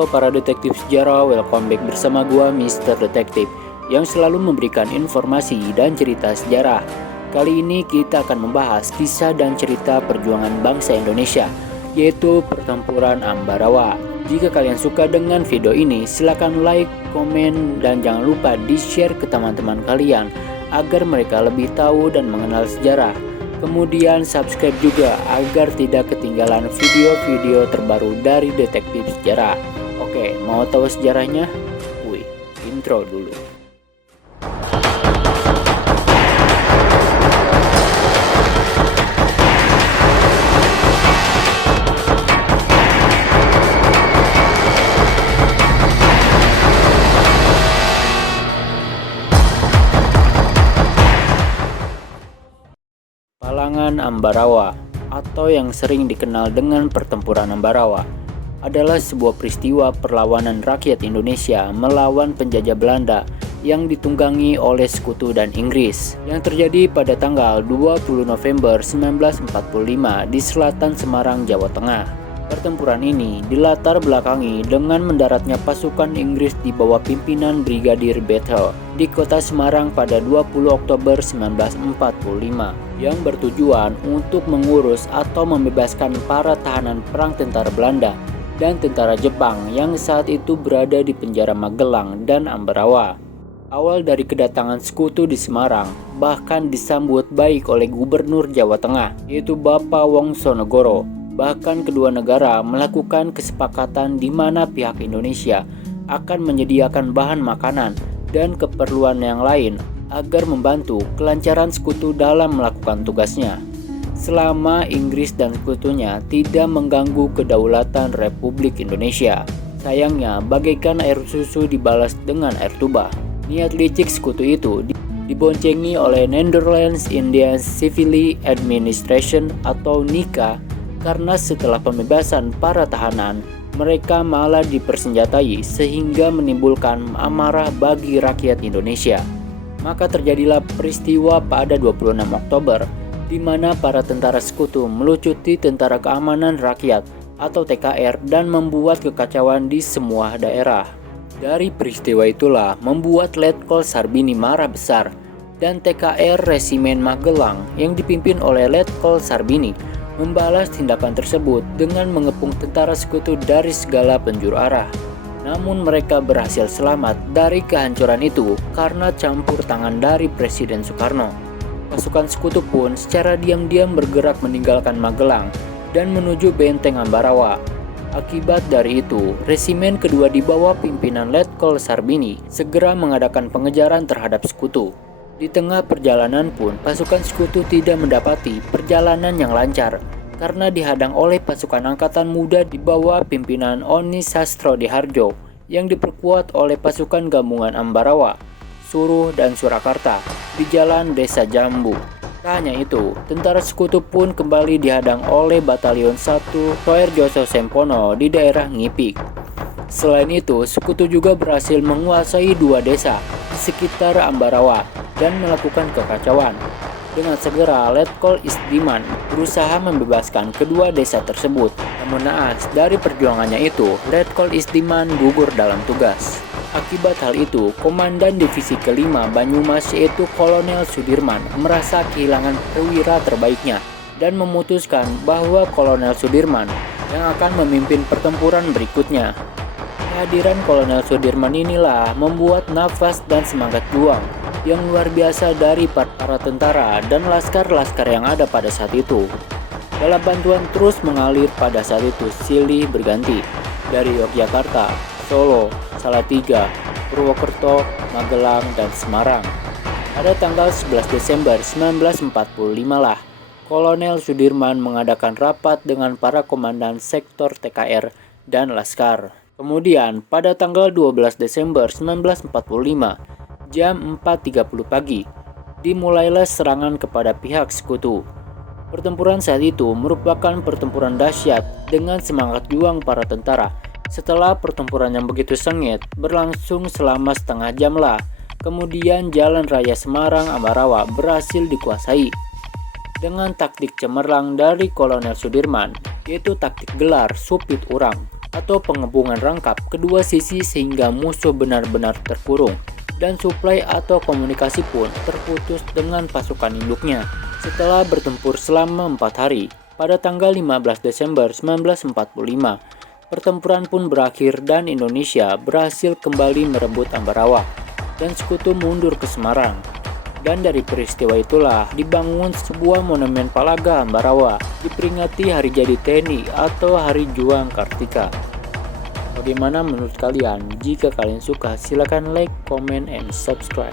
Halo para detektif sejarah, welcome back bersama gua Mr. Detektif yang selalu memberikan informasi dan cerita sejarah. Kali ini kita akan membahas kisah dan cerita perjuangan bangsa Indonesia, yaitu pertempuran Ambarawa. Jika kalian suka dengan video ini, silakan like, komen, dan jangan lupa di-share ke teman-teman kalian agar mereka lebih tahu dan mengenal sejarah. Kemudian subscribe juga agar tidak ketinggalan video-video terbaru dari detektif sejarah. Oke, mau tahu sejarahnya? Wih, intro dulu. Palangan Ambarawa, atau yang sering dikenal dengan Pertempuran Ambarawa, adalah sebuah peristiwa perlawanan rakyat Indonesia melawan penjajah Belanda yang ditunggangi oleh Sekutu dan Inggris, yang terjadi pada tanggal 20 November 1945 di selatan Semarang, Jawa Tengah. Pertempuran ini dilatar belakangi dengan mendaratnya pasukan Inggris di bawah pimpinan Brigadir Bethel di kota Semarang pada 20 Oktober 1945 yang bertujuan untuk mengurus atau membebaskan para tahanan perang tentara Belanda dan tentara Jepang yang saat itu berada di penjara Magelang dan Ambarawa. Awal dari kedatangan Sekutu di Semarang bahkan disambut baik oleh Gubernur Jawa Tengah, yaitu Bapak Wongsonegoro. Bahkan kedua negara melakukan kesepakatan di mana pihak Indonesia akan menyediakan bahan makanan dan keperluan yang lain agar membantu kelancaran Sekutu dalam melakukan tugasnya, selama Inggris dan sekutunya tidak mengganggu kedaulatan Republik Indonesia. Sayangnya, bagaikan air susu dibalas dengan air tuba. Niat licik Sekutu itu diboncengi oleh Netherlands Indian Civil Administration atau NICA, karena setelah pembebasan para tahanan, mereka malah dipersenjatai sehingga menimbulkan amarah bagi rakyat Indonesia. Maka terjadilah peristiwa pada 26 Oktober, di mana para tentara Sekutu melucuti Tentara Keamanan Rakyat atau TKR dan membuat kekacauan di semua daerah. Dari peristiwa itulah membuat Letkol Sarbini marah besar, dan TKR Resimen Magelang yang dipimpin oleh Letkol Sarbini membalas tindakan tersebut dengan mengepung tentara Sekutu dari segala penjuru arah. Namun mereka berhasil selamat dari kehancuran itu karena campur tangan dari Presiden Soekarno. Pasukan Sekutu pun secara diam-diam bergerak meninggalkan Magelang dan menuju benteng Ambarawa. Akibat dari itu, resimen kedua di bawah pimpinan Letkol Sarbini segera mengadakan pengejaran terhadap Sekutu. Di tengah perjalanan pun, pasukan Sekutu tidak mendapati perjalanan yang lancar karena dihadang oleh pasukan angkatan muda di bawah pimpinan Oni Sastrodihardjo yang diperkuat oleh pasukan gabungan Ambarawa, Suruh, dan Surakarta di jalan Desa Jambu. Tak hanya itu, tentara Sekutu pun kembali dihadang oleh Batalion 1 Soerjoso Sempono di daerah Ngipik. Selain itu, Sekutu juga berhasil menguasai 2 desa di sekitar Ambarawa dan melakukan kekacauan. Dengan segera, Letkol Isdiman berusaha membebaskan kedua desa tersebut. Namun naas, dari perjuangannya itu, Letkol Isdiman gugur dalam tugas. Akibat hal itu, Komandan Divisi Kelima Banyumas yaitu Kolonel Sudirman merasa kehilangan perwira terbaiknya dan memutuskan bahwa Kolonel Sudirman yang akan memimpin pertempuran berikutnya. Kehadiran Kolonel Sudirman inilah membuat nafas dan semangat juang yang luar biasa dari para tentara dan laskar-laskar yang ada pada saat itu. Bala bantuan terus mengalir pada saat itu silih berganti dari Yogyakarta, Solo, Salatiga, Purwokerto, Magelang, dan Semarang. Pada tanggal 11 Desember 1945 lah, Kolonel Sudirman mengadakan rapat dengan para komandan sektor TKR dan laskar. Kemudian pada tanggal 12 Desember 1945, jam 4.30 pagi, dimulailah serangan kepada pihak Sekutu. Pertempuran saat itu merupakan pertempuran dahsyat dengan semangat juang para tentara. Setelah pertempuran yang begitu sengit berlangsung selama setengah jam lah, kemudian jalan raya Semarang Ambarawa berhasil dikuasai. Dengan taktik cemerlang dari Kolonel Sudirman, yaitu taktik gelar supit urang, atau pengepungan rangkap kedua sisi sehingga musuh benar-benar terkurung, dan suplai atau komunikasi pun terputus dengan pasukan induknya. Setelah bertempur selama 4 hari, pada tanggal 15 Desember 1945, pertempuran pun berakhir dan Indonesia berhasil kembali merebut Ambarawa dan sekutu mundur ke Semarang. Dan dari peristiwa itulah dibangun sebuah monumen Palaga Ambarawa diperingati Hari Jadi TNI atau Hari Juang Kartika. Bagaimana menurut kalian? Jika kalian suka, silakan like, comment, and subscribe.